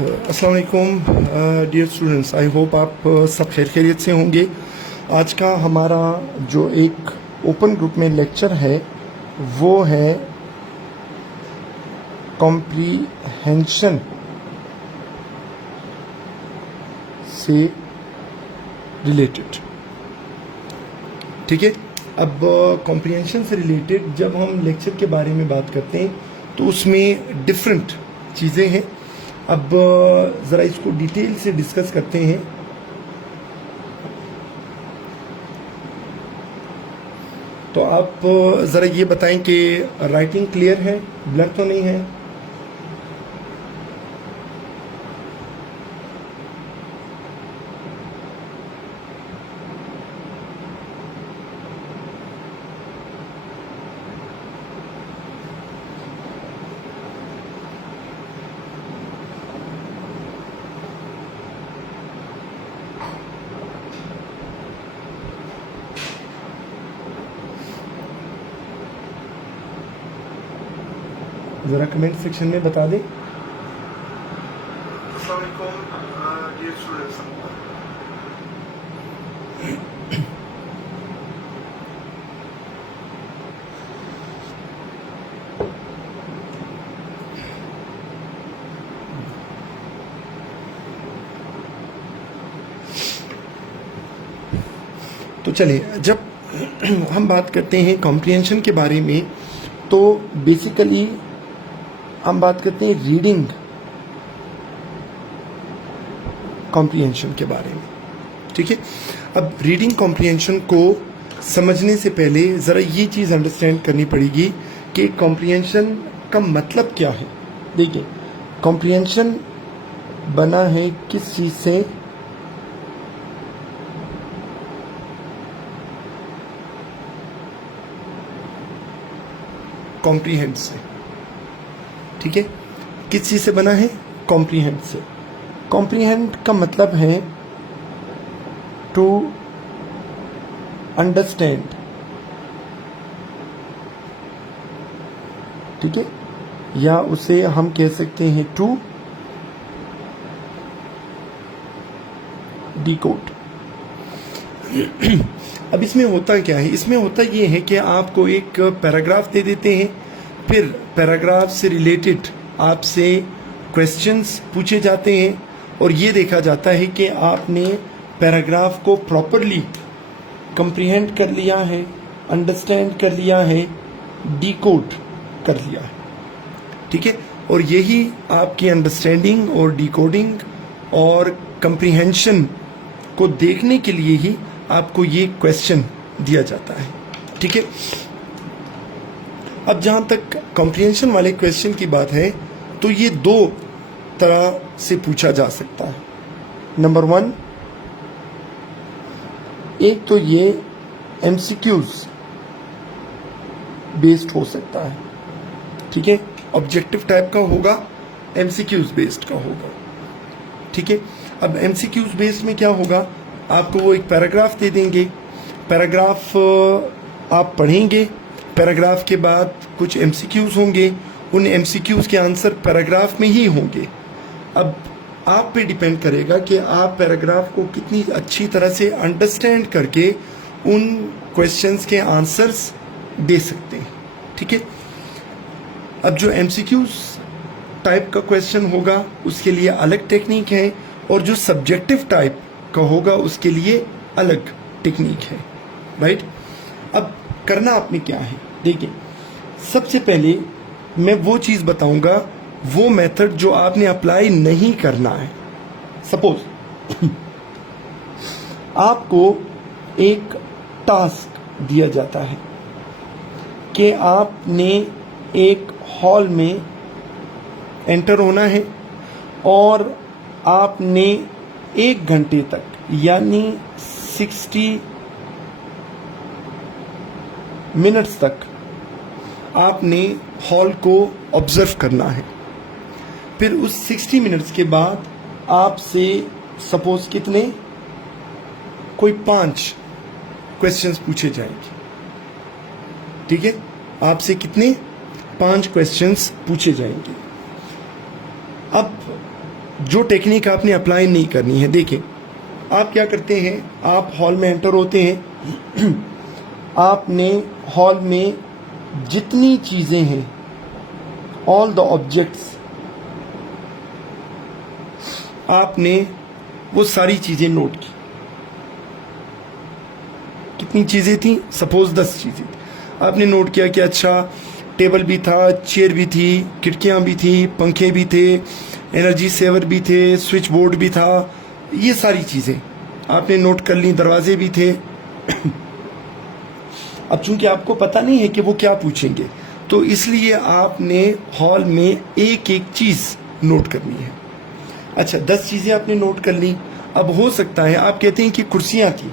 अस्सलाम वालेकुम dear students, I hope आप सब खैरियत से होंगे। आज का हमारा जो एक ओपन ग्रुप में लेक्चर है वो है कॉम्प्रीहेंशन से रिलेटेड। ठीक है, अब कॉम्प्रीहेंशन से रिलेटेड जब हम लेक्चर के बारे में बात करते हैं तो उसमें डिफरेंट चीज़ें हैं। अब ज़रा इसको डिटेल से डिस्कस करते हैं। तो आप ज़रा ये बताएं कि राइटिंग क्लियर है, ब्लर तो नहीं है? ज़रा कमेंट सेक्शन में बता दें। अस्सलाम वालेकुम डियर स्टूडेंट्स। तो चलिए, जब हम बात करते हैं कॉम्प्रीहेंशन के बारे में तो बेसिकली हम बात करते हैं रीडिंग कॉम्प्रीहेंशन के बारे में। ठीक है, अब रीडिंग कॉम्प्रीहेंशन को समझने से पहले ज़रा ये चीज़ अंडरस्टैंड करनी पड़ेगी कि कॉम्प्रीहेंशन का मतलब क्या है। देखिए, कॉम्प्रीहेंशन बना है किस चीज़ से? कॉम्प्रीहेंड से। ठीक है, किस चीज़ से बना है? कॉम्प्रीहेंड से। कॉम्प्रीहेंड का मतलब है टू अंडरस्टैंड। ठीक है, या उसे हम कह सकते हैं टू डिकोड। अब इसमें होता क्या है? इसमें होता ये है कि आपको एक पैराग्राफ दे देते हैं, फिर पैराग्राफ से रिलेटेड आपसे क्वेश्चंस पूछे जाते हैं और ये देखा जाता है कि आपने पैराग्राफ को प्रॉपरली कंप्रीहेंड कर लिया है, अंडरस्टैंड कर लिया है, डिकोड कर लिया है। ठीक है, और यही आपकी अंडरस्टैंडिंग और डिकोडिंग और कंप्रीहेंशन को देखने के लिए ही आपको ये क्वेश्चन दिया जाता है। ठीक है, अब जहां तक कॉम्प्रीहेंशन वाले क्वेश्चन की बात है तो ये दो तरह से पूछा जा सकता है। नंबर 1, एक तो ये एमसीक्यूज बेस्ड हो सकता है। ठीक है, ऑब्जेक्टिव टाइप का होगा, एमसीक्यूज बेस्ड का होगा। ठीक है, अब एमसीक्यूज बेस्ड में क्या होगा? आपको वो एक पैराग्राफ दे देंगे, पैराग्राफ आप पढ़ेंगे, पैराग्राफ के बाद कुछ एमसीक्यूज होंगे, उन एमसीक्यूज के आंसर पैराग्राफ में ही होंगे। अब आप पे डिपेंड करेगा कि आप पैराग्राफ को कितनी अच्छी तरह से अंडरस्टैंड करके उन क्वेश्चंस के आंसर्स दे सकते हैं। ठीक है, अब जो एमसीक्यूज टाइप का क्वेश्चन होगा उसके लिए अलग टेक्निक है और जो सब्जेक्टिव टाइप का होगा उसके लिए अलग टेक्निक है। राइट, अब करना आपने क्या है? देखिए, सबसे पहले मैं वो चीज़ बताऊंगा, वो मेथड जो आपने अप्लाई नहीं करना है। सपोज आपको एक टास्क दिया जाता है कि आपने एक हॉल में एंटर होना है और आपने 1 घंटे तक यानी 60 मिनट्स तक आपने हॉल को ऑब्जर्व करना है। फिर उस 60 मिनट्स के बाद आपसे सपोज कितने, कोई 5 क्वेश्चंस पूछे जाएंगे। ठीक है, आपसे कितने, 5 क्वेश्चंस पूछे जाएंगे। अब जो टेक्निक आपने अप्लाई नहीं करनी है। देखिए, आप क्या करते हैं, आप हॉल में एंटर होते हैं, आपने हॉल में जितनी चीज़ें हैं, ऑल द ऑब्जेक्ट्स, आपने वो सारी चीज़ें नोट की। कितनी चीज़ें थी? सपोज 10 चीज़ें थी। आपने नोट किया कि अच्छा टेबल भी था, चेयर भी थी, खिड़कियाँ भी थी, पंखे भी थे, एनर्जी सेवर भी थे, स्विच बोर्ड भी था, ये सारी चीज़ें आपने नोट कर ली, दरवाजे भी थे। अब चूंकि आपको पता नहीं है कि वो क्या पूछेंगे, तो इसलिए आपने हॉल में एक एक चीज़ नोट करनी है। अच्छा, 10 चीज़ें आपने नोट कर ली। अब हो सकता है आप कहते हैं कि कुर्सियाँ थी,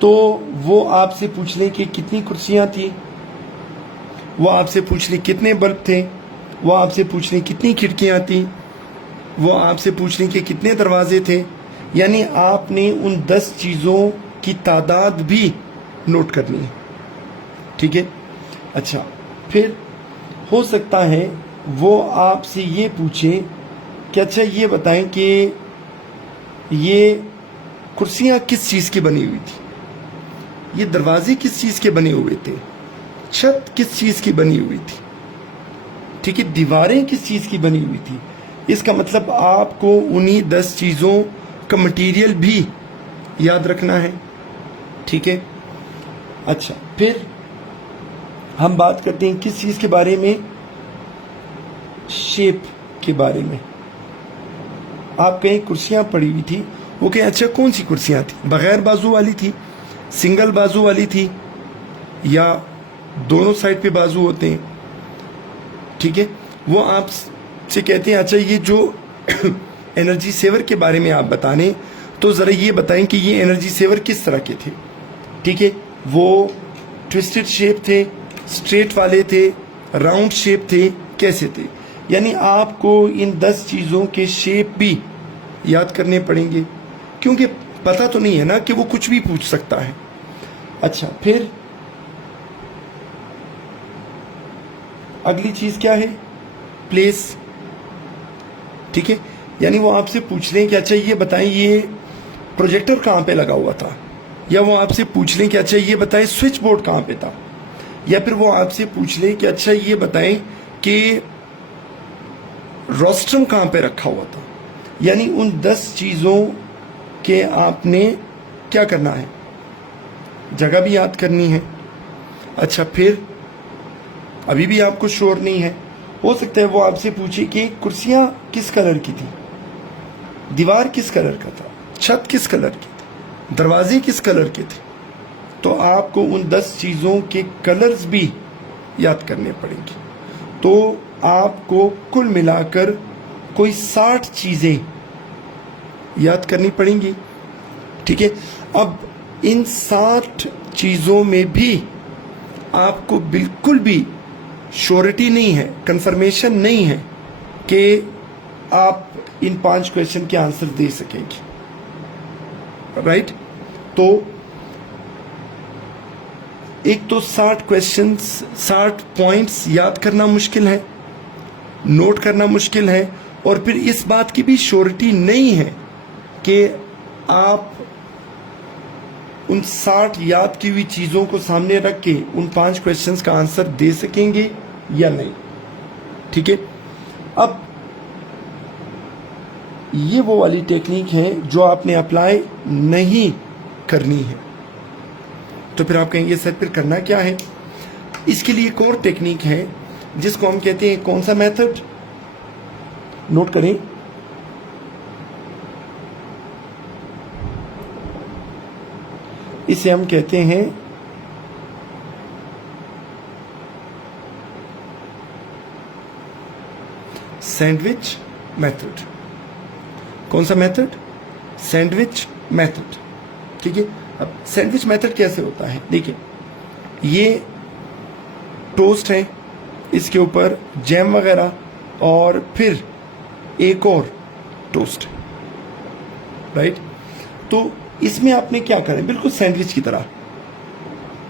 तो वो आपसे पूछ लें कि कितनी कुर्सियाँ थी, वो आपसे पूछ लें कितने बल्ब थे, वो आपसे पूछ लें कितनी खिड़कियाँ थी, वो आपसे पूछ लें कि कितने दरवाजे थे। यानी आपने उन 10 चीज़ों की तादाद भी नोट करनी है। ठीक है। अच्छा, फिर हो सकता है वो आपसे ये पूछे कि अच्छा ये बताएं कि ये कुर्सियाँ किस चीज़ की बनी हुई थी, ये दरवाजे किस चीज़ के बने हुए थे, छत किस चीज़ की बनी हुई थी, ठीक है, दीवारें किस चीज़ की बनी हुई थी। इसका मतलब आपको उन्हीं 10 चीज़ों का मटेरियल भी याद रखना है। ठीक है। अच्छा, फिर हम बात करते हैं किस चीज़ के बारे में, शेप के बारे में। आप कहीं कुर्सियाँ पड़ी हुई थी, वो कहें अच्छा कौन सी कुर्सियाँ थी, बगैर बाजू वाली थी, सिंगल बाजू वाली थी, या दोनों साइड पे बाजू होते हैं। ठीक है। वो आपसे कहते हैं अच्छा ये जो एनर्जी सेवर के बारे में आप बताने, तो ज़रा ये बताएं कि ये एनर्जी सेवर किस तरह के थे। ठीक है, वो ट्विस्टेड शेप थे, स्ट्रेट वाले थे, राउंड शेप थे, कैसे थे। यानी आपको इन 10 चीज़ों के शेप भी याद करने पड़ेंगे, क्योंकि पता तो नहीं है ना कि वो कुछ भी पूछ सकता है। अच्छा, फिर अगली चीज़ क्या है, प्लेस। ठीक है, यानी वो आपसे पूछ लें कि अच्छा ये बताएं ये प्रोजेक्टर कहाँ पे लगा हुआ था, या वो आपसे पूछ लें कि अच्छा ये बताएं स्विच बोर्ड कहाँ पे था, या फिर वो आपसे पूछ लें कि अच्छा ये बताएं कि रोस्ट्रम कहाँ पे रखा हुआ था। यानी उन 10 चीज़ों के आपने क्या करना है, जगह भी याद करनी है। अच्छा, फिर अभी भी आपको श्योर नहीं है, हो सकता है वो आपसे पूछे कि कुर्सियाँ किस कलर की थी, दीवार किस कलर का था, छत किस कलर की थी, दरवाजे किस कलर के थे। तो आपको उन 10 चीज़ों के कलर्स भी याद करने पड़ेंगे। तो आपको कुल मिलाकर कोई 60 चीज़ें याद करनी पड़ेंगी। ठीक है। अब इन 60 चीज़ों में भी आपको बिल्कुल भी श्योरिटी नहीं है, कंफर्मेशन नहीं है कि आप इन 5 क्वेश्चन के आंसर दे सकेंगे। राइट। तो एक तो 60 क्वेश्चंस, 60 पॉइंट्स याद करना मुश्किल है, नोट करना मुश्किल है, और फिर इस बात की भी श्योरिटी नहीं है कि आप उन 60 याद की हुई चीज़ों को सामने रख के उन 5 क्वेश्चंस का आंसर दे सकेंगे या नहीं। ठीक है। अब ये वो वाली टेक्निक है जो आपने अप्लाई नहीं करनी है। तो फिर आप कहेंगे सर फिर करना क्या है। इसके लिए एक और टेक्निक है जिसको हम कहते हैं, कौन सा मेथड, नोट करें, इसे हम कहते हैं सैंडविच मेथड। कौन सा मेथड, सैंडविच मेथड। ठीक है। अब सैंडविच मेथड कैसे होता है, देखिए ये टोस्ट है, इसके ऊपर जैम वगैरह और फिर एक और टोस्ट है। राइट। तो इसमें आपने क्या करें, बिल्कुल सैंडविच की तरह,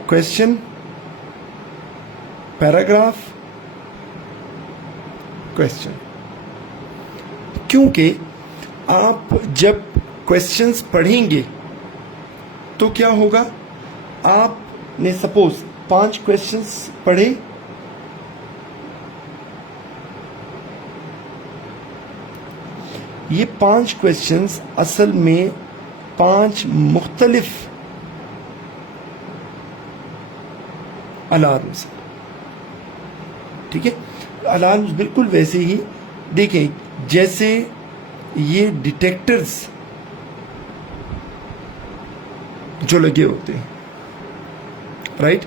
क्वेश्चन, पैराग्राफ, क्वेश्चन। क्योंकि आप जब क्वेश्चंस पढ़ेंगे तो क्या होगा, आपने सपोज 5 क्वेश्चंस पढ़े, ये 5 क्वेश्चंस असल में 5 मुख्तलिफ अलार्म्स, ठीक है। अलार्म्स बिल्कुल वैसे ही, देखें जैसे ये डिटेक्टर्स जो लगे होते हैं, राइट,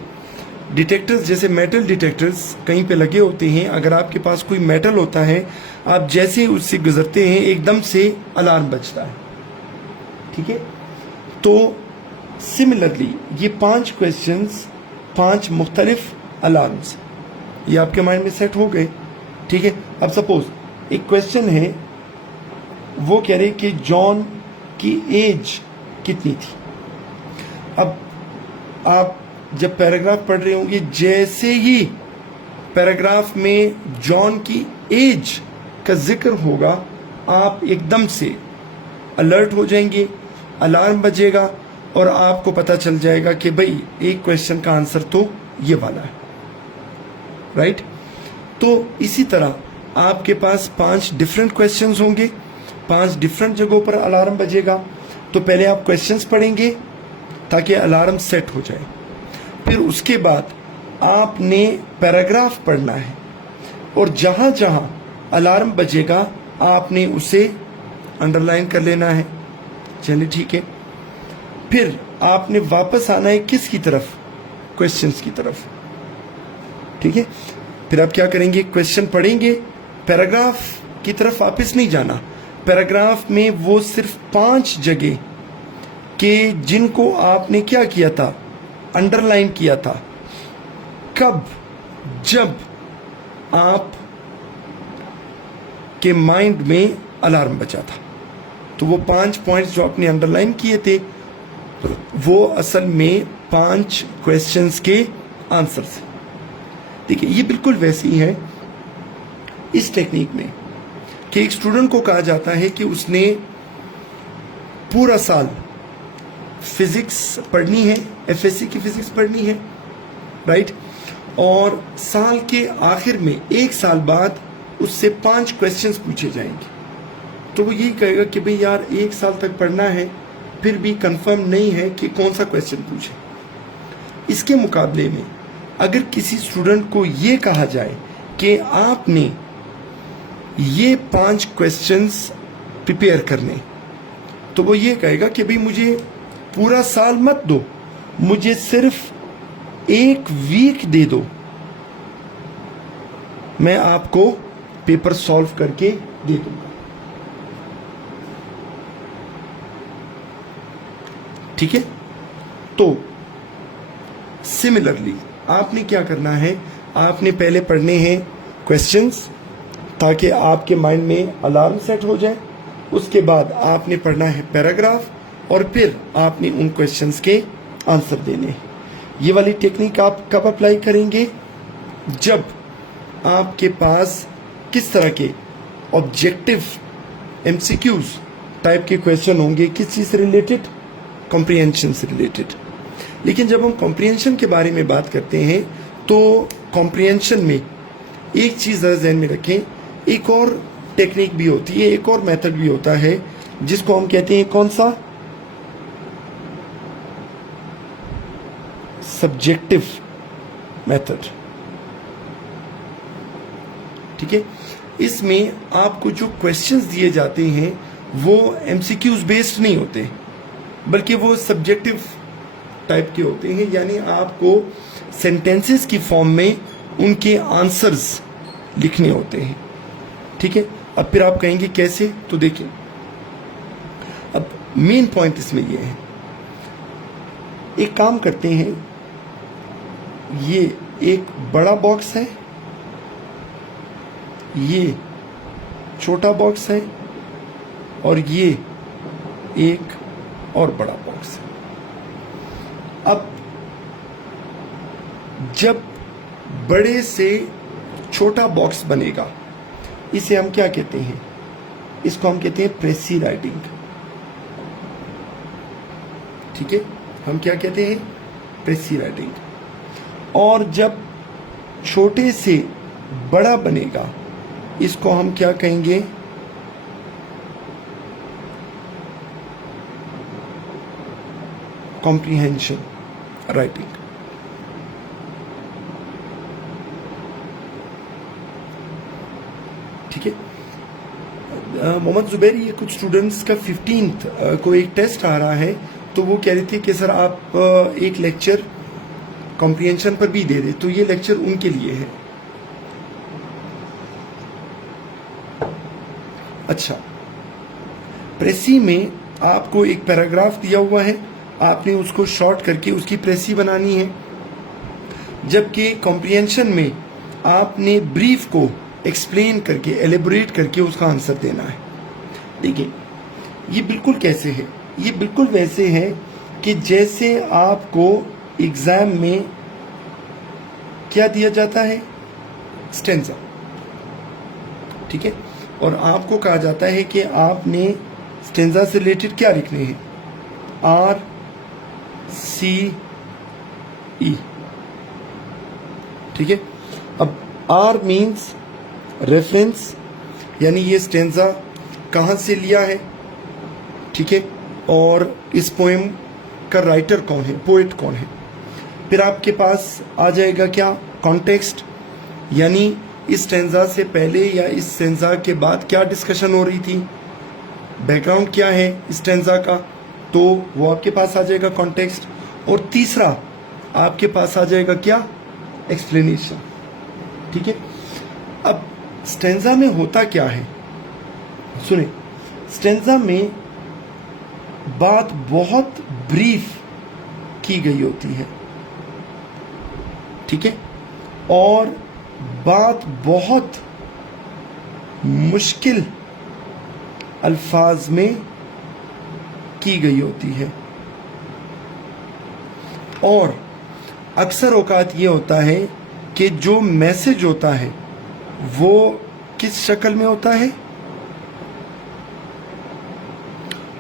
डिटेक्टर्स जैसे मेटल डिटेक्टर्स कहीं पे लगे होते हैं। अगर आपके पास कोई मेटल होता है, आप जैसे उससे गुजरते हैं एकदम से अलार्म बजता है, ठीक है। तो सिमिलरली ये 5 क्वेश्चंस 5 मुख्तलिफ अलार्म्स, ये आपके माइंड में सेट हो गए, ठीक है। अब सपोज एक क्वेश्चन है, वो कह रहे कि जॉन की एज कितनी थी। अब आप जब पैराग्राफ पढ़ रहे होंगे, जैसे ही पैराग्राफ में जॉन की एज का जिक्र होगा, आप एकदम से अलर्ट हो जाएंगे, अलार्म बजेगा और आपको पता चल जाएगा कि भाई एक क्वेश्चन का आंसर तो ये वाला है, राइट। तो इसी तरह आपके पास 5 डिफरेंट क्वेश्चंस होंगे, 5 डिफरेंट जगहों पर अलार्म बजेगा। तो पहले आप क्वेश्चंस पढ़ेंगे ताकि अलार्म सेट हो जाए, फिर उसके बाद आपने पैराग्राफ पढ़ना है और जहां जहां अलार्म बजेगा आपने उसे अंडरलाइन कर लेना है, चलिए ठीक है। फिर आपने वापस आना है किसकी तरफ, क्वेश्चंस की तरफ, ठीक है। फिर आप क्या करेंगे, क्वेश्चन पढ़ेंगे, पैराग्राफ की तरफ वापस नहीं जाना। पैराग्राफ में वो सिर्फ 5 जगह के जिनको आपने क्या किया था, अंडरलाइन किया था, कब, जब आप के माइंड में अलार्म बजा था। तो वो 5 पॉइंट्स जो आपने अंडरलाइन किए थे, वो असल में 5 क्वेश्चंस के आंसर्स हैं। देखिए ये बिल्कुल वैसे ही है इस टेक्निक में कि एक स्टूडेंट को कहा जाता है कि उसने पूरा साल फिजिक्स पढ़नी है, एफएससी की फिजिक्स पढ़नी है, राइट। और साल के आखिर में 1 साल बाद उससे 5 क्वेश्चंस पूछे जाएंगे। तो वो यही कहेगा कि भाई यार 1 साल तक पढ़ना है, फिर भी कंफर्म नहीं है कि कौन सा क्वेश्चन पूछे। इसके मुकाबले में अगर किसी स्टूडेंट को ये कहा जाए कि आपने ये 5 क्वेश्चंस प्रिपेयर करने, तो वो ये कहेगा कि भाई मुझे पूरा साल मत दो, मुझे सिर्फ 1 वीक दे दो, मैं आपको पेपर सॉल्व करके दे दूंगा, ठीक है। तो सिमिलरली आपने क्या करना है, आपने पहले पढ़ने हैं क्वेश्चंस ताकि आपके माइंड में अलार्म सेट हो जाए। उसके बाद आपने पढ़ना है पैराग्राफ और फिर आपने उन क्वेश्चंस के आंसर देने हैं। ये वाली टेक्निक आप कब अप्लाई करेंगे, जब आपके पास किस तरह के ऑब्जेक्टिव एमसीक्यूज टाइप के क्वेश्चन होंगे, किस चीज़ से रिलेटेड, कॉम्प्रिहेंशन से रिलेटेड। लेकिन जब हम कॉम्प्रिहेंशन के बारे में बात करते हैं तो कॉम्प्रिहेंशन में एक चीज़ ज़रा ध्यान में रखें, एक और टेक्निक भी होती है, एक और मेथड भी होता है जिसको हम कहते हैं कौन सा, सब्जेक्टिव मेथड, ठीक है। इसमें आपको जो क्वेश्चंस दिए जाते हैं वो एमसीक्यूज बेस्ड नहीं होते, बल्कि वो सब्जेक्टिव टाइप के होते हैं, यानी आपको सेंटेंसेस की फॉर्म में उनके आंसर्स लिखने होते हैं, ठीक है। अब फिर आप कहेंगे कैसे, तो देखिए अब मेन पॉइंट इसमें ये है, एक काम करते हैं, ये एक बड़ा बॉक्स है, ये छोटा बॉक्स है और ये एक और बड़ा बॉक्स है। अब जब बड़े से छोटा बॉक्स बनेगा, इसे हम क्या कहते हैं, इसको हम कहते हैं प्रेसी राइटिंग। ठीक है, हम क्या कहते हैं? प्रेसी राइटिंग। और जब छोटे से बड़ा बनेगा इसको हम क्या कहेंगे? Comprehension writing. ठीक है। मोहम्मद जुबैर, ये कुछ स्टूडेंट्स का 15th को एक टेस्ट आ रहा है, तो वो कह रहे थे कि सर आप एक लेक्चर कॉम्प्रिहेंशन पर भी दे दे, तो ये लेक्चर उनके लिए है। अच्छा, प्रेसी में आपको एक पैराग्राफ दिया हुआ है, आपने उसको शॉर्ट करके उसकी प्रेसी बनानी है, जबकि कॉम्प्रिहेंशन में आपने ब्रीफ को एक्सप्लेन करके एलेबोरेट करके उसका आंसर देना है। देखिए, ये बिल्कुल कैसे है? ये बिल्कुल वैसे है कि जैसे आपको एग्जाम में क्या दिया जाता है? स्टेंजा। ठीक है, और आपको कहा जाता है कि आपने स्टेंजा से रिलेटेड क्या लिखने हैं? आर सी ई। ठीक है, अब आर मीन्स रेफरेंस, यानी ये स्टेंजा कहाँ से लिया है। ठीक है, और इस पोएम का राइटर कौन है, पोएट कौन है। फिर आपके पास आ जाएगा क्या? कॉन्टेक्स्ट, यानी इस स्टेंजा से पहले या इस स्टेंजा के बाद क्या डिस्कशन हो रही थी, बैकग्राउंड क्या है इस स्टेंजा का, तो वो आपके पास आ जाएगा कॉन्टेक्स्ट। और तीसरा आपके पास आ जाएगा क्या? एक्सप्लेनेशन। ठीक है, अब स्टेंजा में होता क्या है, सुने। स्टेंजा में बात बहुत ब्रीफ की गई होती है। ठीक है, और बात बहुत मुश्किल अल्फाज में की गई होती है, और अक्सर औकात ये होता है कि जो मैसेज होता है वो किस शक्ल में होता है?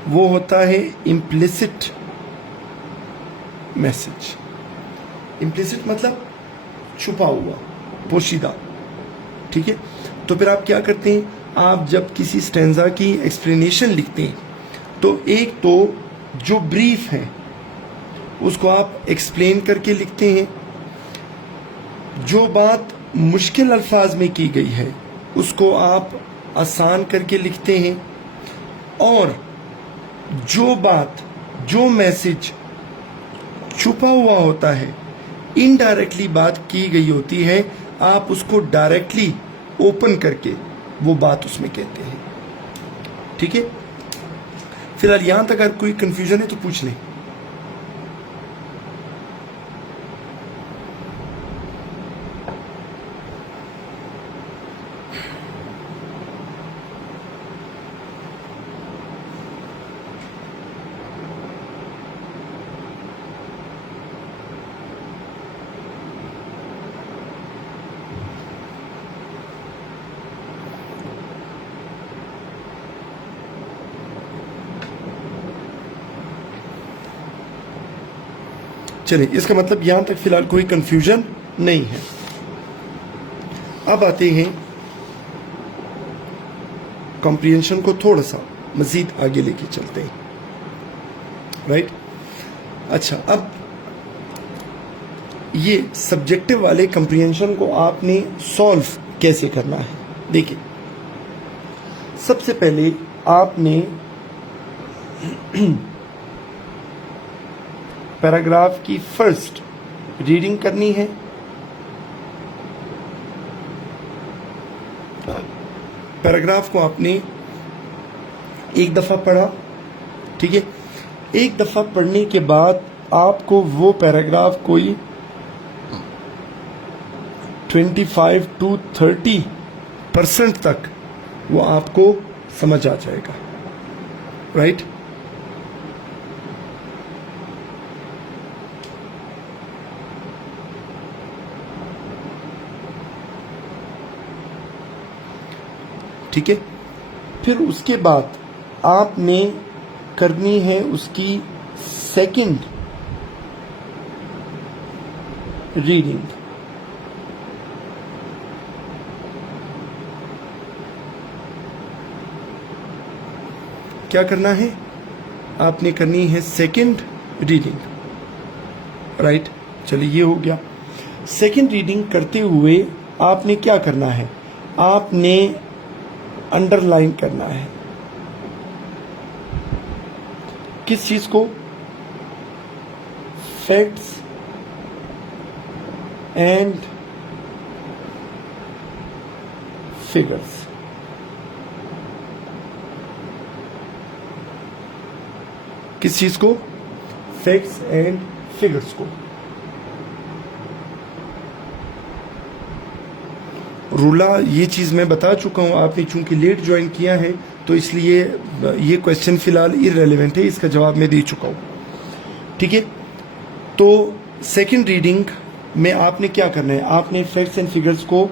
वो होता है इम्प्लिसिट मैसेज। इम्प्लिसिट मतलब छुपा हुआ, पोशीदा। ठीक है, तो फिर आप क्या करते हैं? आप जब किसी स्टेंजा की एक्सप्लेनेशन लिखते हैं तो एक तो जो ब्रीफ है उसको आप एक्सप्लेन करके लिखते हैं, जो बात मुश्किल अल्फाज में की गई है उसको आप आसान करके लिखते हैं, और जो बात, जो मैसेज छुपा हुआ होता है, इनडायरेक्टली बात की गई होती है, आप उसको डायरेक्टली ओपन करके वो बात उसमें कहते हैं। ठीक है, फिलहाल यहां तक अगर कोई कंफ्यूजन है तो पूछ लें। चलिए, इसका मतलब यहां तक फिलहाल कोई कंफ्यूजन नहीं है। अब आते हैं कॉम्प्रिहेंशन को थोड़ा सा मजीद आगे लेके चलते हैं। राइट, अच्छा, अब ये सब्जेक्टिव वाले कॉम्प्रिहेंशन को आपने सॉल्व कैसे करना है? देखिए, सबसे पहले आपने पैराग्राफ की फर्स्ट रीडिंग करनी है। पैराग्राफ को आपने एक दफा पढ़ा। ठीक है, एक दफा पढ़ने के बाद आपको वो पैराग्राफ कोई 25 to 30% तक वो आपको समझ आ जाएगा। राइट, ठीक है, फिर उसके बाद आपने करनी है उसकी सेकंड रीडिंग। क्या करना है? आपने करनी है सेकंड रीडिंग, राइट। चलिए ये हो गया। सेकंड रीडिंग करते हुए आपने क्या करना है? आपने अंडरलाइन करना है। किस चीज को? Facts and figures. किस चीज को? फैक्ट्स एंड फिगर्स को। रूला ये चीज मैं बता चुका हूं, आपने चूंकि लेट ज्वाइन किया है तो इसलिए ये क्वेश्चन फिलहाल इररेलेवेंट है, इसका जवाब मैं दे चुका हूं। ठीक है, तो सेकंड रीडिंग में आपने क्या करना है? आपने फैक्ट्स एंड फिगर्स को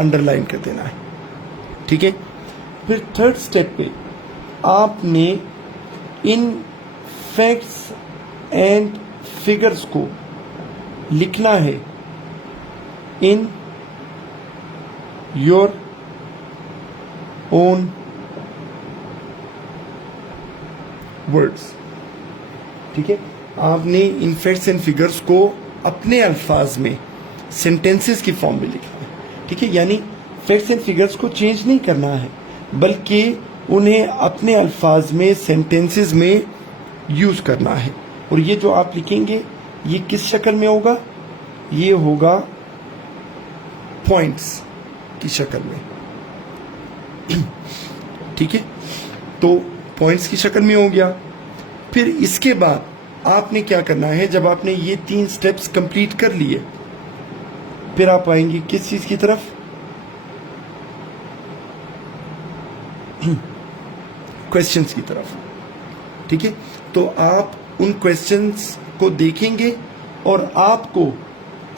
अंडरलाइन कर देना है। ठीक है, फिर थर्ड स्टेप पे आपने इन फैक्ट्स एंड फिगर्स को लिखना है इन योर ओन वर्ड्स। ठीक है, आपने इन फैक्ट्स एंड फिगर्स को अपने अल्फाज में सेंटेंसेस की फॉर्म में लिखना है। ठीक है, यानी फैक्ट्स एंड फिगर्स को चेंज नहीं करना है, बल्कि उन्हें अपने अल्फाज में सेंटेंसेस में यूज करना है। और ये जो आप लिखेंगे ये किस शक्ल में होगा? ये होगा पॉइंट्स की शक्ल में। ठीक है, तो पॉइंट्स की शक्ल में हो गया। फिर इसके बाद आपने क्या करना है? जब आपने ये 3 स्टेप्स कंप्लीट कर लिए, फिर आप आएंगे किस चीज की तरफ? क्वेश्चंस की तरफ। ठीक है, तो आप उन क्वेश्चंस को देखेंगे और आपको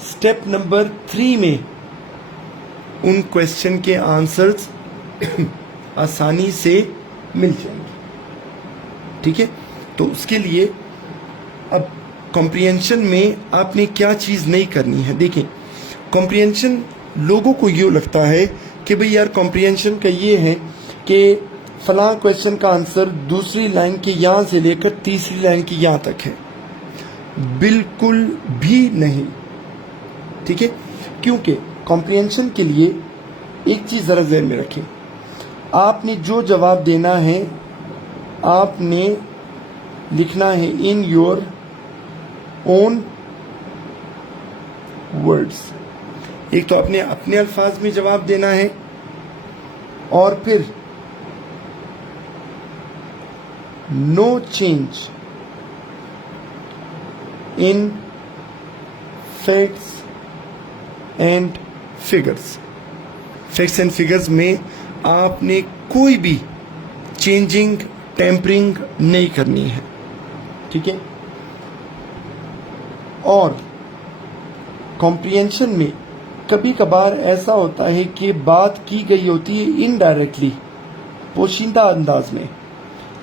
स्टेप नंबर 3 में उन क्वेश्चन के आंसर्स आसानी से मिल जाएंगे। ठीक है, तो उसके लिए अब कॉम्प्रिहेंशन में आपने क्या चीज नहीं करनी है? देखें, कॉम्प्रिहेंशन लोगों को यूँ लगता है कि भाई यार कॉम्प्रिहेंशन का ये है कि फलां क्वेश्चन का आंसर दूसरी लाइन के यहाँ से लेकर तीसरी लाइन की यहाँ तक है। बिल्कुल भी नहीं। ठीक है, क्योंकि कॉम्प्रिहेंशन के लिए एक चीज जरा ध्यान में रखें, आपने जो जवाब देना है आपने लिखना है इन योर ओन वर्ड्स। एक तो आपने अपने अल्फाज में जवाब देना है और फिर no change in facts and figures. Facts and figures में आपने कोई भी चेंजिंग टेम्परिंग नहीं करनी है। ठीक है, और कॉम्प्रिहेंशन में कभी कभार ऐसा होता है कि बात की गई होती है इनडायरेक्टली, पोशीदा अंदाज में,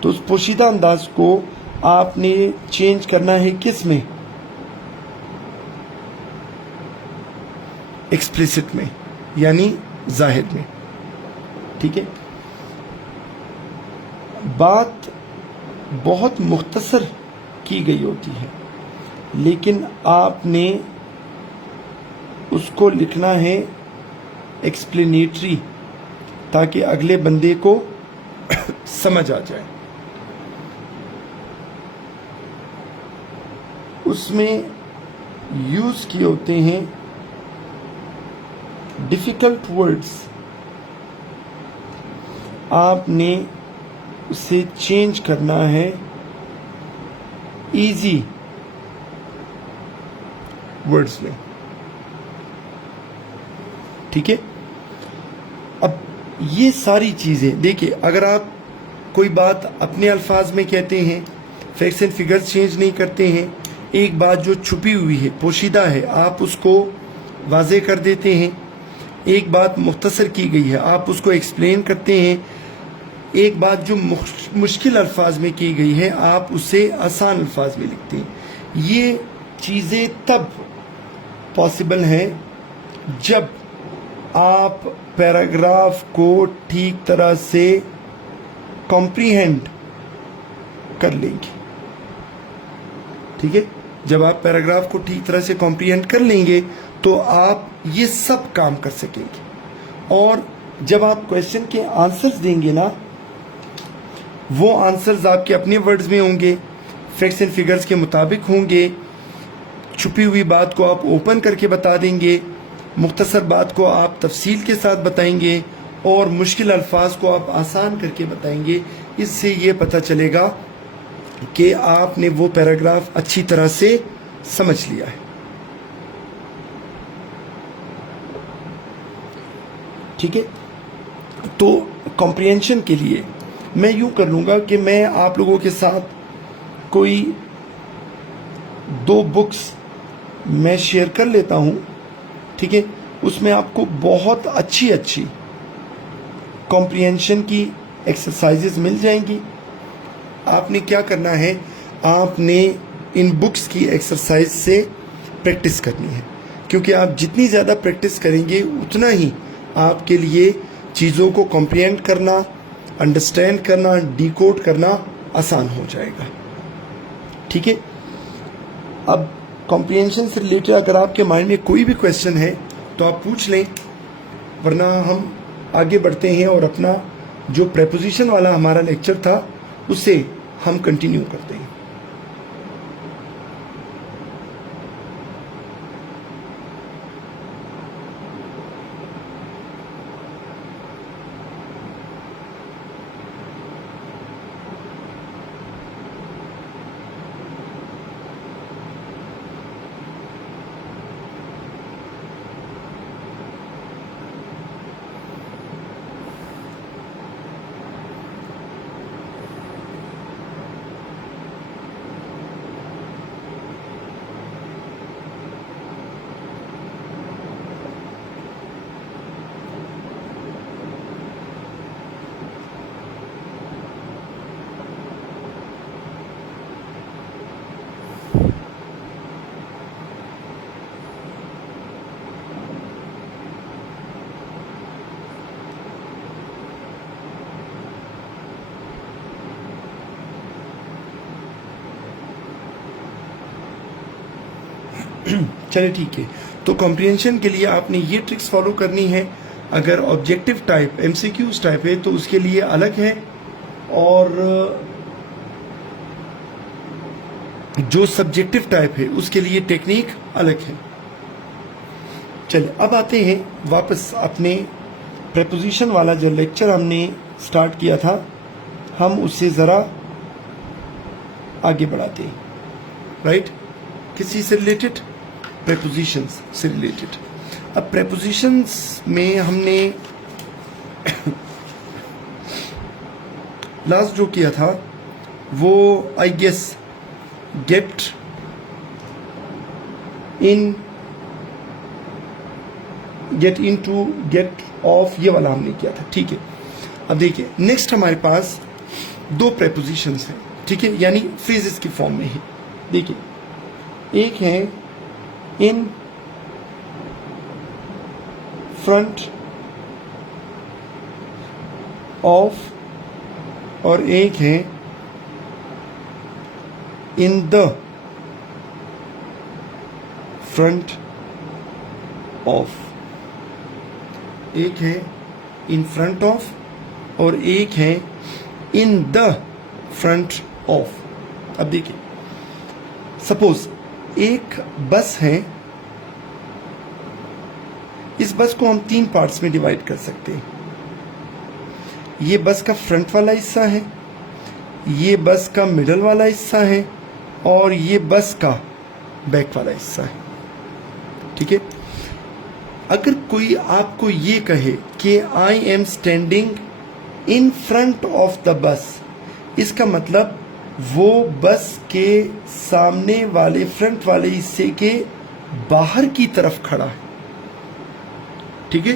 तो उस पोशीदा अंदाज को आपने चेंज करना है किस में? एक्सप्लिसिट में, यानी जाहिर में। ठीक है, बात बहुत मुख्तसर की गई होती है, लेकिन आपने उसको लिखना है एक्सप्लेनेटरी, ताकि अगले बंदे को समझ आ जाए। उसमें यूज किए होते हैं डिफिकल्ट वर्ड्स, आपने उसे चेंज करना है इजी वर्ड्स में। ठीक है, अब ये सारी चीजें देखिए, अगर आप कोई बात अपने अल्फाज में कहते हैं, फैक्ट्स एंड फिगर्स चेंज नहीं करते हैं, एक बात जो छुपी हुई है, पोशीदा है, आप उसको वाजे कर देते हैं, एक बात मुख्तसर की गई है आप उसको एक्सप्लेन करते हैं, एक बात जो मुश्किल अल्फाज में की गई है आप उसे आसान अल्फाज में लिखते हैं। ये चीज़ें तब पॉसिबल हैं जब आप पैराग्राफ को ठीक तरह से कॉम्प्रीहेंड कर लेंगे। ठीक है, जब आप पैराग्राफ को ठीक तरह से कॉम्प्रीहेंड कर लेंगे तो आप ये सब काम कर सकेंगे। और जब आप क्वेश्चन के आंसर्स देंगे ना, वो आंसर्स आपके अपने वर्ड्स में होंगे, फैक्ट्स एंड फिगर्स के मुताबिक होंगे, छुपी हुई बात को आप ओपन करके बता देंगे, मुख्तसर बात को आप तफसील के साथ बताएंगे और मुश्किल अल्फाज को आप आसान करके बताएंगे। इससे ये पता चलेगा कि आपने वो पैराग्राफ अच्छी तरह से समझ लिया है। ठीक है, तो कॉम्प्रिहेंशन के लिए मैं यूं कर लूँगा कि मैं आप लोगों के साथ कोई 2 बुक्स मैं शेयर कर लेता हूं। ठीक है, उसमें आपको बहुत अच्छी अच्छी कॉम्प्रिहेंशन की एक्सरसाइजेज मिल जाएंगी। आपने क्या करना है, आपने इन बुक्स की एक्सरसाइज से प्रैक्टिस करनी है, क्योंकि आप जितनी ज़्यादा प्रैक्टिस करेंगे उतना ही आपके लिए चीज़ों को कॉम्प्रिहेंड करना, अंडरस्टैंड करना, डिकोड करना आसान हो जाएगा। ठीक है, अब कॉम्प्रिहेंशन से रिलेटेड अगर आपके माइंड में कोई भी क्वेश्चन है तो आप पूछ लें, वरना हम आगे बढ़ते हैं और अपना जो प्रेपोजिशन वाला हमारा लेक्चर था उसे हम कंटिन्यू करते हैं। चलिए ठीक है, तो कॉम्प्रिहेंशन के लिए आपने ये ट्रिक्स फॉलो करनी है। अगर ऑब्जेक्टिव टाइप एमसीक्यूज टाइप है तो उसके लिए अलग है, और जो सब्जेक्टिव टाइप है उसके लिए टेक्निक अलग है। चलिए अब आते हैं वापस अपने प्रेपोजिशन वाला जो लेक्चर हमने स्टार्ट किया था, हम उससे ज़रा आगे बढ़ाते हैं। राइट, किसी से रिलेटेड, प्रेपोजिशंस से रिलेटेड। अब प्रेपोजिशंस में हमने लास्ट जो किया था वो I guess get, in, get into, get off, ये वाला हमने किया था। ठीक है, अब देखिए नेक्स्ट हमारे पास 2 प्रेपोजिशंस हैं। ठीक है, यानी फ्रेजेस की फॉर्म में है। देखिए, एक है इन फ्रंट ऑफ और एक है इन द फ्रंट ऑफ। एक है इन फ्रंट ऑफ और एक है इन द फ्रंट ऑफ। अब देखिए, सपोज एक बस है, इस बस को हम 3 पार्ट्स में डिवाइड कर सकते हैं। ये बस का फ्रंट वाला हिस्सा है, ये बस का मिडल वाला हिस्सा है और ये बस का बैक वाला हिस्सा है। ठीक है, अगर कोई आपको ये कहे कि I am standing in front of the bus, इसका मतलब वो बस के सामने वाले फ्रंट वाले हिस्से के बाहर की तरफ खड़ा है। ठीक है,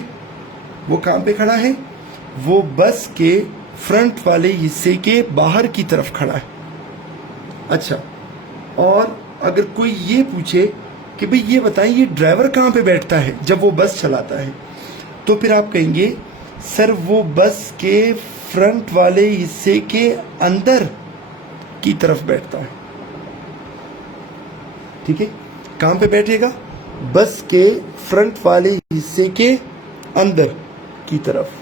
वो कहां पे खड़ा है? वो बस के फ्रंट वाले हिस्से के बाहर की तरफ खड़ा है। अच्छा, और अगर कोई ये पूछे कि भाई ये बताएं ये ड्राइवर कहाँ पे बैठता है जब वो बस चलाता है, तो फिर आप कहेंगे सर वो बस के फ्रंट वाले हिस्से के अंदर की तरफ बैठता है। ठीक है, कहाँ पे बैठेगा? बस के फ्रंट वाले हिस्से के अंदर की तरफ।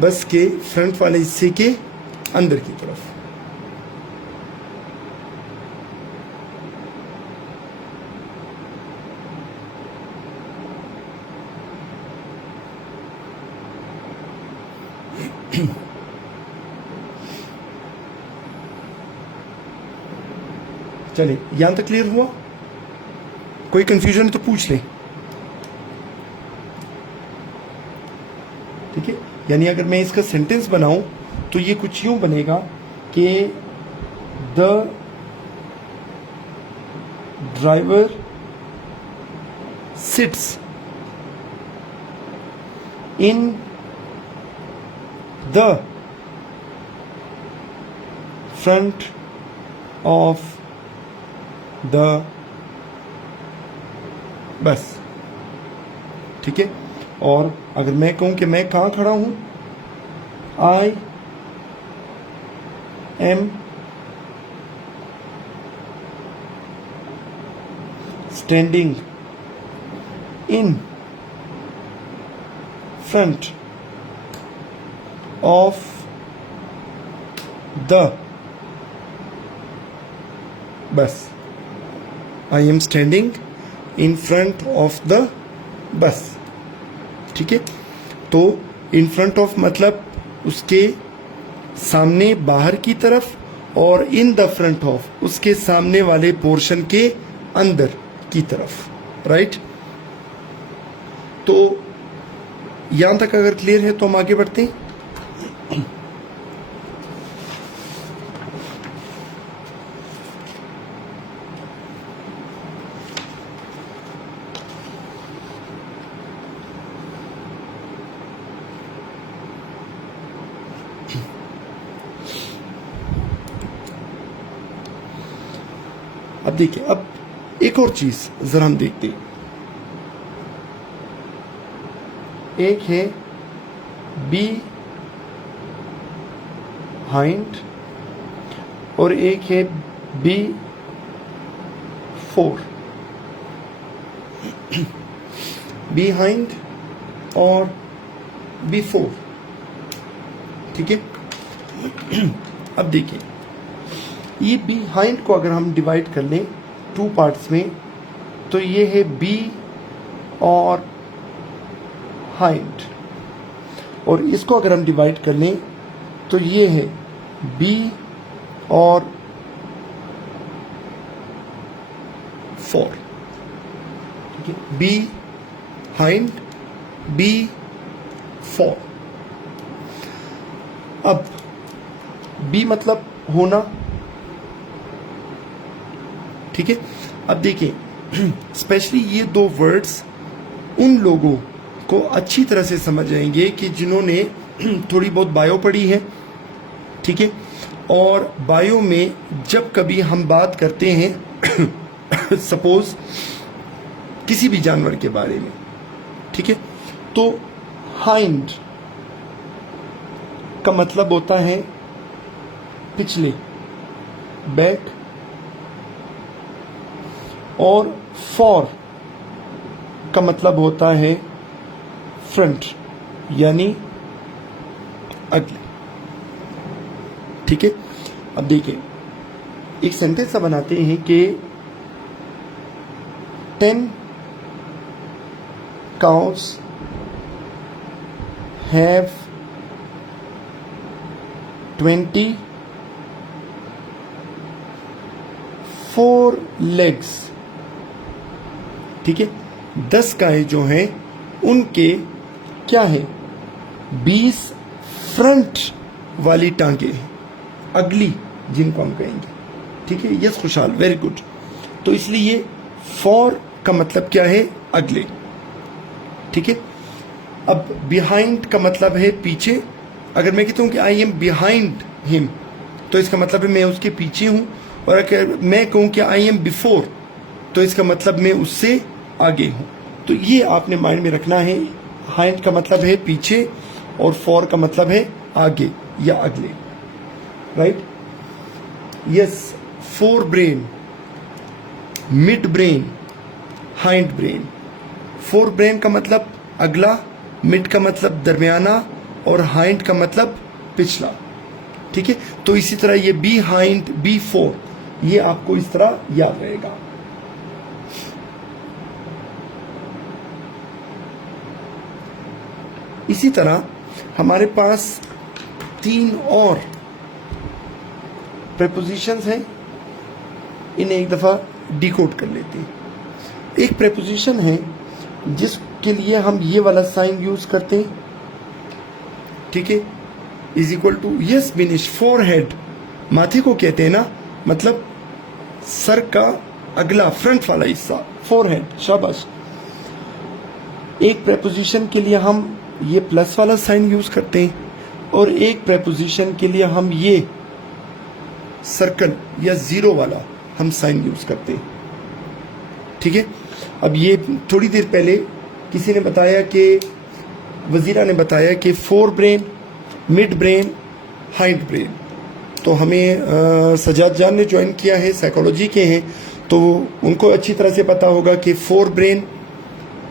बस के फ्रंट वाले हिस्से के अंदर की तरफ। चलिए, यहां तक क्लियर हुआ? कोई कंफ्यूजन है तो पूछ ले। ठीक है, यानी अगर मैं इसका सेंटेंस बनाऊं तो ये कुछ यूं बनेगा कि the driver sits in the front of the bus. ठीक है, और अगर मैं कहूं कि मैं कहां खड़ा हूं, I am standing in front of the bus. I am standing in front of the bus. ठीक है, तो इन फ्रंट ऑफ मतलब उसके सामने बाहर की तरफ, और इन द फ्रंट ऑफ उसके सामने वाले पोर्शन के अंदर की तरफ। राइट, तो यहां तक अगर क्लियर है तो हम आगे बढ़ते हैं। अब देखिए, अब एक और चीज जरा हम देखते हैं। एक है बी हाइंड और एक है बी फोर। बी हाइंड और बी फोर। ठीक है, अब देखिए, ये बिहाइंड को अगर हम डिवाइड कर लें टू पार्ट्स में, तो ये है बी और हाइंड, और इसको अगर हम डिवाइड कर लें तो ये है बी और फोर। ठीक है, बी हाइंड बी फोर। अब बी मतलब होना। ठीक है, अब देखिए, स्पेशली ये दो वर्ड्स उन लोगों को अच्छी तरह से समझ आएंगे कि जिन्होंने थोड़ी बहुत बायो पढ़ी है। ठीक है, और बायो में जब कभी हम बात करते हैं सपोज किसी भी जानवर के बारे में, ठीक है, तो हाइंड का मतलब होता है पिछले, बैक, और फॉर का मतलब होता है फ्रंट, यानी अगले। ठीक है, अब देखिए, एक सेंटेंस बनाते हैं कि 10 cows have 24 legs। ठीक है, 10 गायें जो हैं उनके क्या है, 20 फ्रंट वाली टांगे हैं, अगली जिनको हम कहेंगे। ठीक है, यस खुशहाल, वेरी गुड। तो इसलिए फॉर का मतलब क्या है, अगले। ठीक है, अब बिहाइंड का मतलब है पीछे। अगर मैं कहता हूं कि आई एम बिहाइंड हिम तो इसका मतलब है मैं उसके पीछे हूं, और अगर मैं कहूं कि आई एम बिफोर तो इसका मतलब मैं उससे आगे हूं। तो ये आपने माइंड में रखना है। हाइंड का मतलब है पीछे और फॉर का मतलब है आगे या अगले, right. Yes, fore brain, mid brain, hind brain. Fore brain का मतलब अगला, मिड का मतलब दरमियाना और हाइंड का मतलब पिछला। ठीक है, तो इसी तरह ये बी हाइंड, बी फोर, ये आपको इस तरह याद रहेगा। इसी तरह हमारे पास 3 और प्रेपोजिशंस हैं, इन्हें एक दफा डिकोड कर लेते हैं। एक प्रेपोजिशन है जिसके लिए हम ये वाला साइन यूज करते हैं। ठीक है, is equal to, yes Binish, forehead, माथे को कहते हैं ना, मतलब सर का अगला फ्रंट वाला हिस्सा, फोरहेड, शाबाश। एक प्रेपोजिशन के लिए हम ये प्लस वाला साइन यूज करते हैं, और एक प्रेपोजिशन के लिए हम ये सर्कल या जीरो वाला हम साइन यूज करते हैं। ठीक है, अब ये थोड़ी देर पहले किसी ने बताया कि, वजीरा ने बताया कि fore brain, mid brain, hind brain. तो हमें सजाद जान ने ज्वाइन किया है, साइकोलॉजी के हैं, तो उनको अच्छी तरह से पता होगा कि फोर ब्रेन,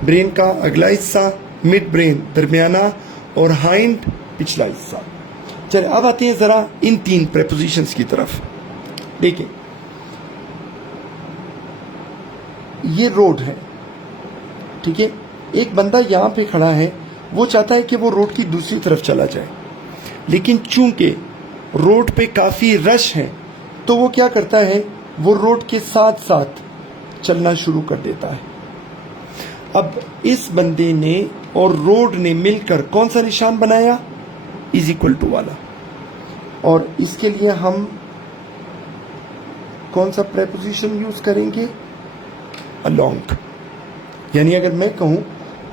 ब्रेन का अगला हिस्सा, मिड ब्रेन दरमियाना, और हाइंड पिछला हिस्सा। चलिए अब आते हैं जरा इन 3 प्रेपोजिशंस की तरफ। देखिए, ये रोड है, ठीक है, एक बंदा यहां पे खड़ा है, वो चाहता है कि वो रोड की दूसरी तरफ चला जाए, लेकिन चूंकि रोड पे काफी रश है तो वो क्या करता है, वो रोड के साथ साथ चलना शुरू कर देता है। अब इस बंदे ने और रोड ने मिलकर कौन सा निशान बनाया, इज इक्वल टू वाला, और इसके लिए हम कौन सा प्रेपोजिशन यूज करेंगे, अलोंग। यानी अगर मैं कहूं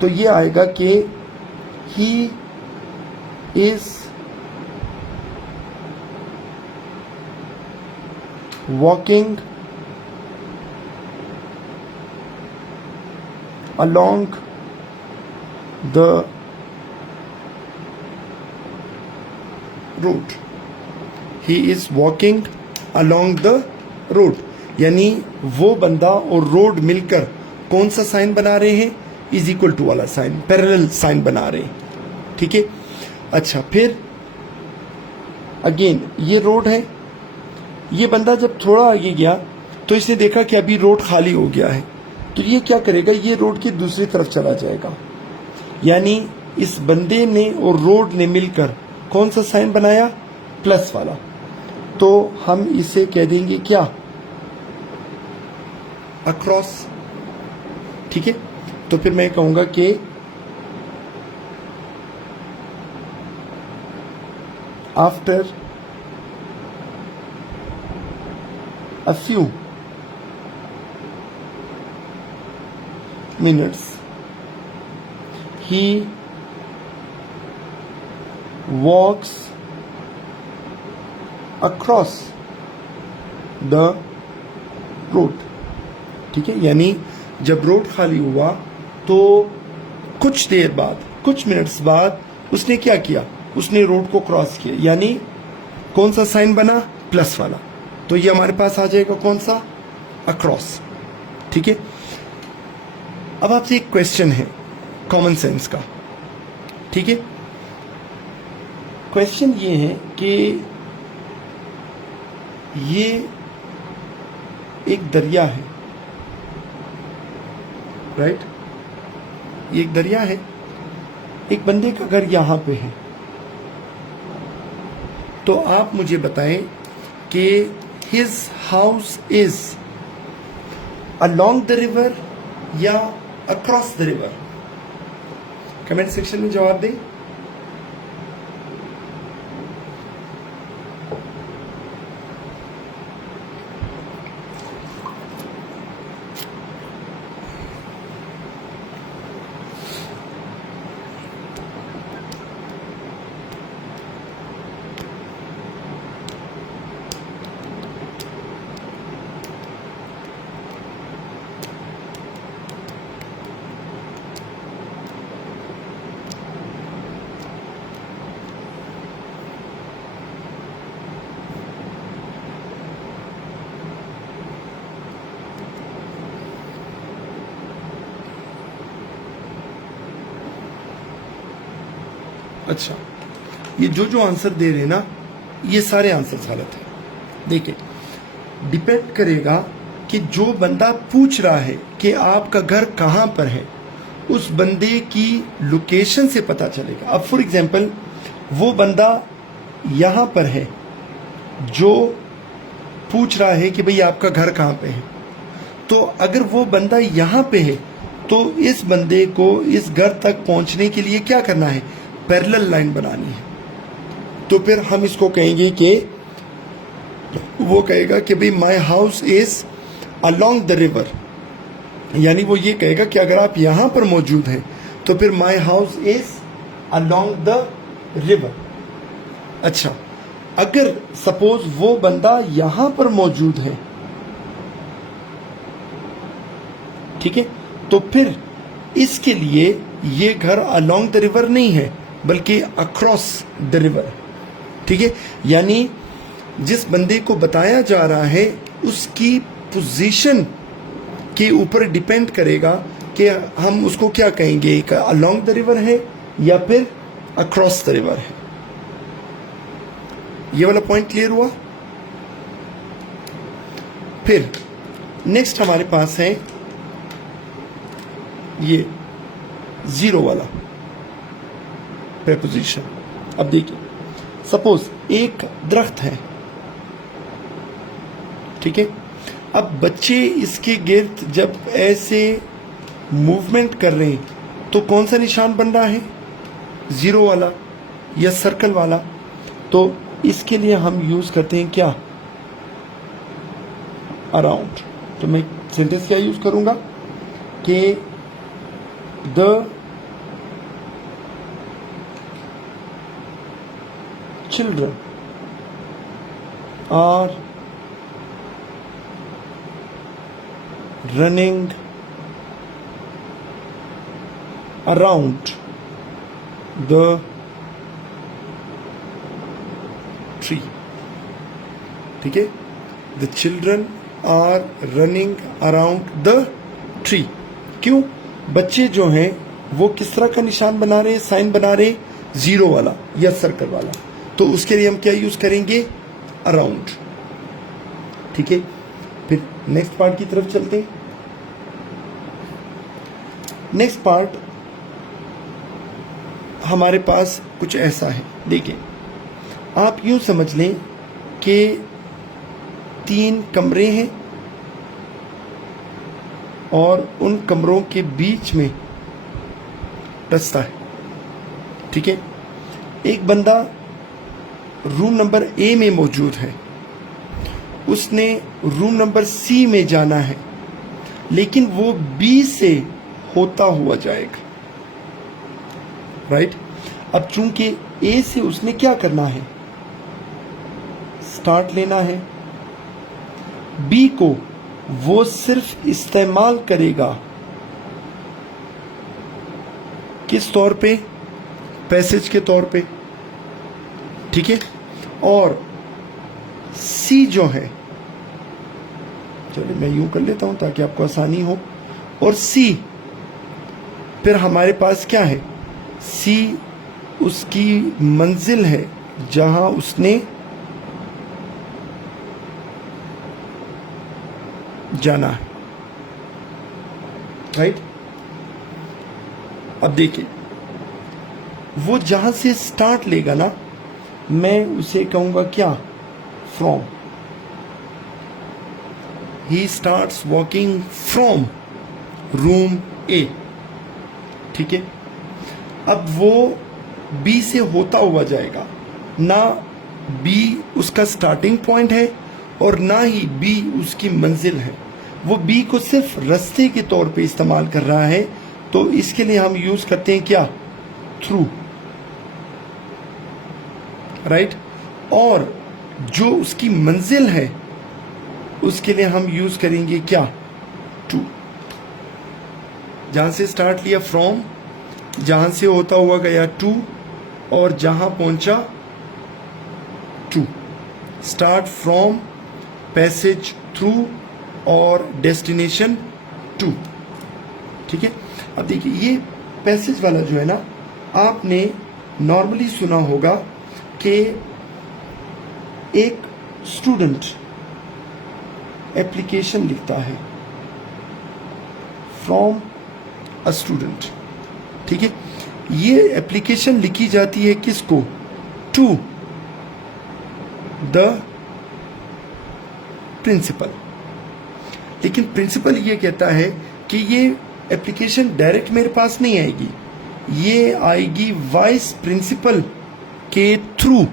तो ये आएगा कि he is walking along the road, he is walking along the road, यानी वो बंदा और रोड मिलकर कौन सा साइन बना रहे हैं, इज इक्वल टू वाला साइन, पैरेलल साइन बना रहे हैं। ठीक है, अच्छा, फिर अगेन ये रोड है, ये बंदा जब थोड़ा आगे गया तो इसने देखा कि अभी रोड खाली हो गया है, तो ये क्या करेगा, ये रोड की दूसरी तरफ चला जाएगा। यानी इस बंदे ने और रोड ने मिलकर कौन सा साइन बनाया, प्लस वाला, तो हम इसे कह देंगे क्या, अक्रॉस। ठीक है, तो फिर मैं कहूंगा कि after a few minutes he walks across the road। ठीक है, यानी जब रोड खाली हुआ तो कुछ देर बाद, कुछ मिनट्स बाद उसने क्या किया, उसने रोड को क्रॉस किया, यानी कौन सा साइन बना, प्लस वाला, तो ये हमारे पास आ जाएगा कौन सा, अक्रॉस। ठीक है, अब आपसे एक क्वेश्चन है कॉमन सेंस का। ठीक है, क्वेश्चन ये है कि ये एक दरिया है, राइट, ये एक दरिया है, एक बंदे का घर यहां पे है, तो आप मुझे बताएं कि his house is along the river या across the river? Comment section में जवाब दें। अच्छा, ये जो आंसर दे रहे हैं ना, ये सारे आंसर गलत है। देखिए, डिपेंड करेगा कि जो बंदा पूछ रहा है कि आपका घर कहाँ पर है, उस बंदे की लोकेशन से पता चलेगा। अब फॉर एग्जांपल वो बंदा यहाँ पर है जो पूछ रहा है कि भाई आपका घर कहाँ पे है, तो अगर वो बंदा यहाँ पे है तो इस बंदे को इस घर तक पहुँचने के लिए क्या करना है? पैरेलल लाइन बनानी है। तो फिर हम इसको कहेंगे कि वो कहेगा कि भाई my house is along the river, यानी वो ये कहेगा कि अगर आप यहां पर मौजूद हैं तो फिर my house is along the river. अच्छा, अगर सपोज वो बंदा यहां पर मौजूद है, ठीक है, तो फिर इसके लिए ये घर अलोंग द रिवर नहीं है बल्कि अक्रॉस द रिवर, ठीक है। यानी जिस बंदे को बताया जा रहा है उसकी पोजीशन के ऊपर डिपेंड करेगा कि हम उसको क्या कहेंगे, अलोंग द रिवर है या फिर अक्रॉस द रिवर है। ये वाला पॉइंट क्लियर हुआ। फिर नेक्स्ट हमारे पास है ये जीरो वाला प्रेपोजिशन। अब देखिए, सपोज एक दरख्त है, ठीक है, अब बच्चे इसके गिर्द जब ऐसे मूवमेंट कर रहे हैं तो कौन सा निशान बन रहा है? जीरो वाला या सर्कल वाला। तो इसके लिए हम यूज करते हैं क्या? अराउंड। तो मैं सेंटेंस क्या यूज करूंगा कि the children are running around the tree, ठीक है। The children are running around the tree। क्यों? बच्चे जो हैं वो किस तरह का निशान बना रहे हैं, साइन बना रहे हैं? जीरो वाला या सर्कल वाला। तो उसके लिए हम क्या यूज करेंगे? अराउंड, ठीक है। फिर नेक्स्ट पार्ट की तरफ चलते हैं। नेक्स्ट पार्ट हमारे पास कुछ ऐसा है। देखिए, आप यूं समझ लें कि 3 कमरे हैं और उन कमरों के बीच में रास्ता है, ठीक है। एक बंदा रूम नंबर ए में मौजूद है, उसने रूम नंबर सी में जाना है, लेकिन वो बी से होता हुआ जाएगा, राइट। अब चूंकि ए से उसने क्या करना है? स्टार्ट लेना है। बी को वो सिर्फ इस्तेमाल करेगा किस तौर पे? पैसेज के तौर पे, ठीक है। और सी जो है, चलिए मैं यूं कर लेता हूं ताकि आपको आसानी हो। और सी फिर हमारे पास क्या है? सी उसकी मंजिल है जहां उसने जाना है, राइट। अब देखिए, वो जहां से स्टार्ट लेगा ना, मैं उसे कहूंगा क्या? From. He starts walking from room A, ठीक है। अब वो बी से होता हुआ जाएगा, ना बी उसका स्टार्टिंग पॉइंट है और ना ही बी उसकी मंजिल है, वो बी को सिर्फ रास्ते के तौर पे इस्तेमाल कर रहा है। तो इसके लिए हम यूज करते हैं क्या, थ्रू, राइट। और जो उसकी मंजिल है उसके लिए हम यूज करेंगे क्या, टू। जहां से स्टार्ट लिया फ्रॉम, जहां से होता हुआ गया टू, और जहां पहुंचा to. Start from, passage through और डेस्टिनेशन टू, ठीक है। अब देखिए ये पैसेज वाला जो है ना, आपने नॉर्मली सुना होगा कि एक स्टूडेंट एप्लीकेशन लिखता है फ्रॉम अ स्टूडेंट, ठीक है। ये एप्लीकेशन लिखी जाती है किसको, टू द प्रिंसिपल। लेकिन प्रिंसिपल ये कहता है कि ये एप्लीकेशन डायरेक्ट मेरे पास नहीं आएगी, ये आएगी वाइस प्रिंसिपल के थ्रू,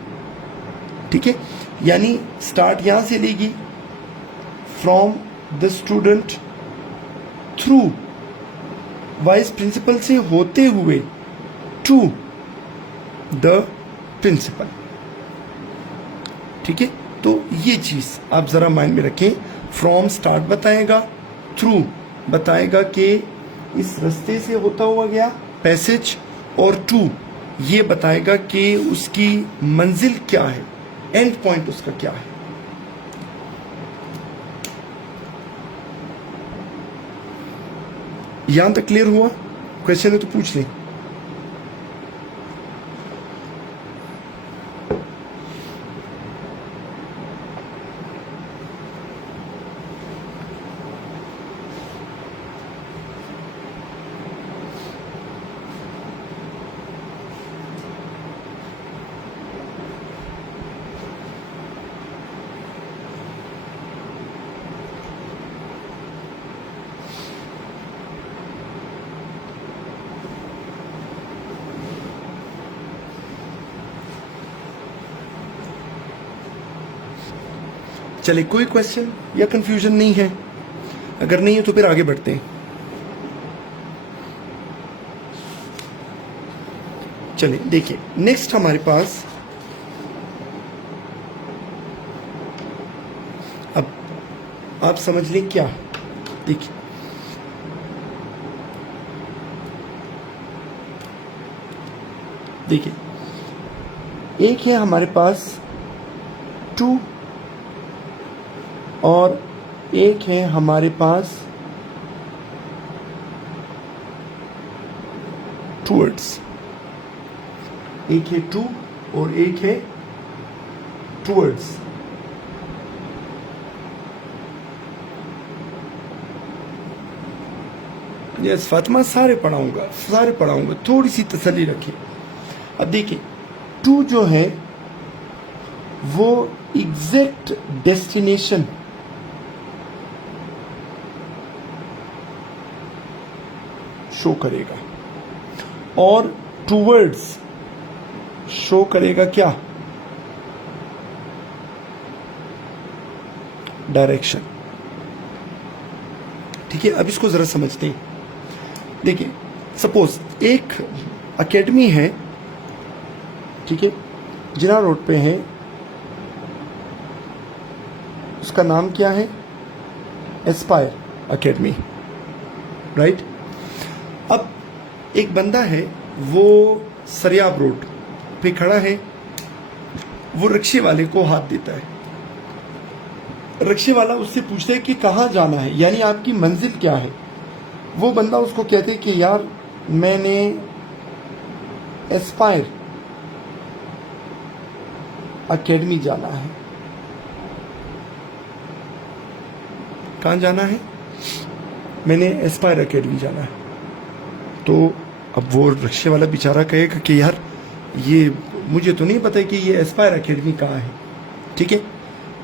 ठीक है। यानी स्टार्ट यहां से लेगी from the student, through vice principal से होते हुए टू द प्रिंसिपल, ठीक है। तो ये चीज आप जरा माइंड में रखें। फ्रॉम स्टार्ट बताएगा, थ्रू बताएगा कि इस रास्ते से होता हुआ गया पैसेज, और टू ये बताएगा कि उसकी मंजिल क्या है, एंड पॉइंट उसका क्या है। यहां तक क्लियर हुआ? क्वेश्चन है तो पूछ लें। चलिए, कोई क्वेश्चन या कंफ्यूजन नहीं है? अगर नहीं है तो फिर आगे बढ़ते हैं। चलिए देखिए, नेक्स्ट हमारे पास अब आप समझ लें क्या। देखिए देखिए, एक है हमारे पास टू और एक है हमारे पास टूवर्ड्स। एक है टू और एक है टूवर्ड्स। यस फातिमा, सारे पढ़ाऊंगा, थोड़ी सी तसल्ली रखिए। अब देखिए, टू जो है वो एग्जैक्ट डेस्टिनेशन शो करेगा और टूवर्ड्स शो करेगा क्या, डायरेक्शन, ठीक है। अब इसको जरा समझते हैं। देखिए, सपोज एक एकेडमी है, ठीक है, जिना रोड पे है, उसका नाम क्या है, एस्पायर एकेडमी, राइट। अब एक बंदा है, वो सरियाब रोड पे खड़ा है, वो रिक्शे वाले को हाथ देता है। रिक्शे वाला उससे पूछता है कि कहाँ जाना है, यानी आपकी मंजिल क्या है। वो बंदा उसको कहते है कि यार मैंने एस्पायर एकेडमी जाना है। कहाँ जाना है? मैंने एस्पायर एकेडमी जाना है। तो अब वो रिक्शे वाला बेचारा कहेगा कि यार ये मुझे तो नहीं पता कि ये एस्पायर एकेडमी कहाँ है, ठीक है।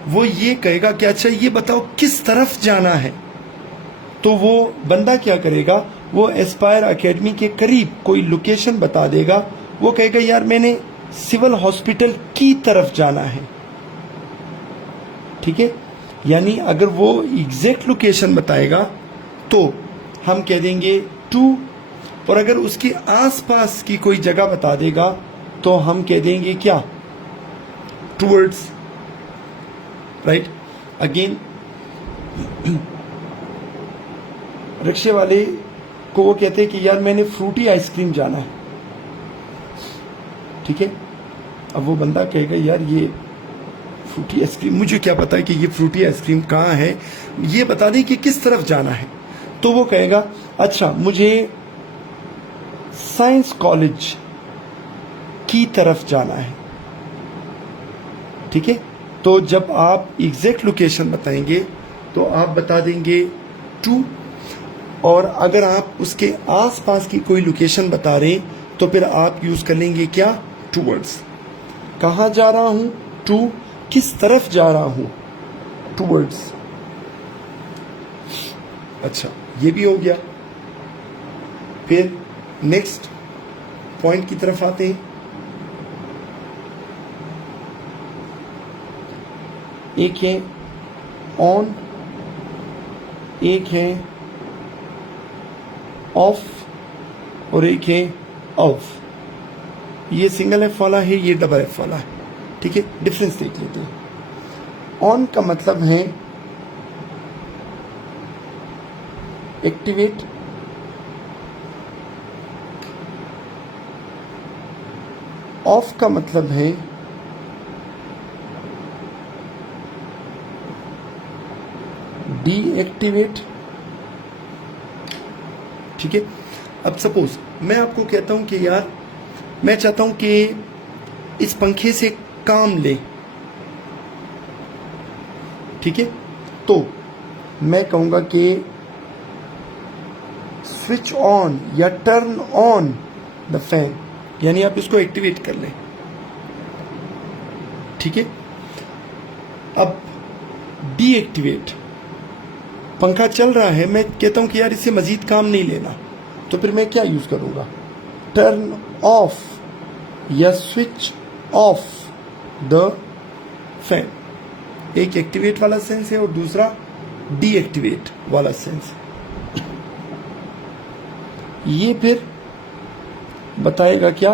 वो ये कहेगा कि अच्छा ये बताओ किस तरफ जाना है। तो वो बंदा क्या करेगा, वो एस्पायर एकेडमी के करीब कोई लोकेशन बता देगा, वो कहेगा यार मैंने सिविल हॉस्पिटल की तरफ जाना है, ठीक है। यानी अगर वो एग्जैक्ट लोकेशन बताएगा तो हम कह देंगे टू, और अगर उसके आसपास की कोई जगह बता देगा तो हम कह देंगे क्या, टूवर्ड्स, राइट। अगेन रिक्शे वाले को वो कहते हैं कि यार मैंने फ्रूटी आइसक्रीम जाना है, ठीक है। अब वो बंदा कहेगा यार ये फ्रूटी आइसक्रीम, मुझे क्या पता है कि ये फ्रूटी आइसक्रीम कहाँ है, ये बता दें कि किस तरफ जाना है। तो वो कहेगा अच्छा मुझे साइंस कॉलेज की तरफ जाना है, ठीक है। तो जब आप एग्जैक्ट लोकेशन बताएंगे तो आप बता देंगे टू, और अगर आप उसके आसपास की कोई लोकेशन बता रहे हैं तो फिर आप यूज कर लेंगे क्या, टूवर्ड्स। कहाँ जा रहा हूं, टू, किस तरफ जा रहा हूं, टूवर्ड्स। अच्छा ये भी हो गया। फिर नेक्स्ट पॉइंट की तरफ आते हैं। एक है ऑन, एक है ऑफ और एक है ऑफ। ये सिंगल एफ वाला है, ये डबल एफ वाला है, ठीक है। डिफरेंस देख लेते हैं। ऑन का मतलब है एक्टिवेट, ऑफ का मतलब है डीएक्टिवेट, ठीक है। अब सपोज मैं आपको कहता हूं कि यार मैं चाहता हूं कि इस पंखे से काम ले, ठीक है। तो मैं कहूंगा कि स्विच ऑन या टर्न ऑन द फैन, यानी आप इसको एक्टिवेट कर लें, ठीक है। अब डीएक्टिवेट, पंखा चल रहा है, मैं कहता हूं कि यार इससे मजीद काम नहीं लेना, तो फिर मैं क्या यूज करूंगा, टर्न ऑफ या स्विच ऑफ द फैन। एक एक्टिवेट वाला सेंस है और दूसरा डीएक्टिवेट वाला सेंस। ये फिर बताएगा क्या,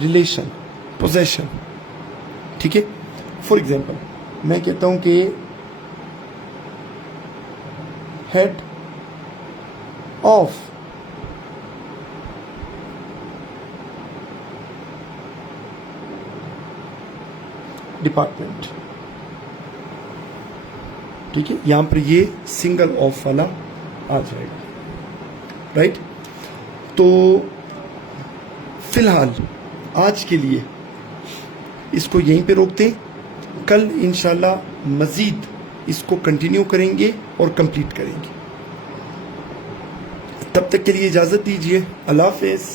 रिलेशन, पोजेशन, ठीक है। फॉर एग्जाम्पल मैं कहता हूं कि हेड ऑफ डिपार्टमेंट, ठीक है। यहां पर ये सिंगल ऑफ वाला आ जाएगा, राइट। तो फिलहाल आज के लिए इसको यहीं पे रोकते हैं, कल इंशाल्लाह मजीद इसको कंटिन्यू करेंगे और कंप्लीट करेंगे। तब तक के लिए इजाजत दीजिए, अल्लाह हाफिज़।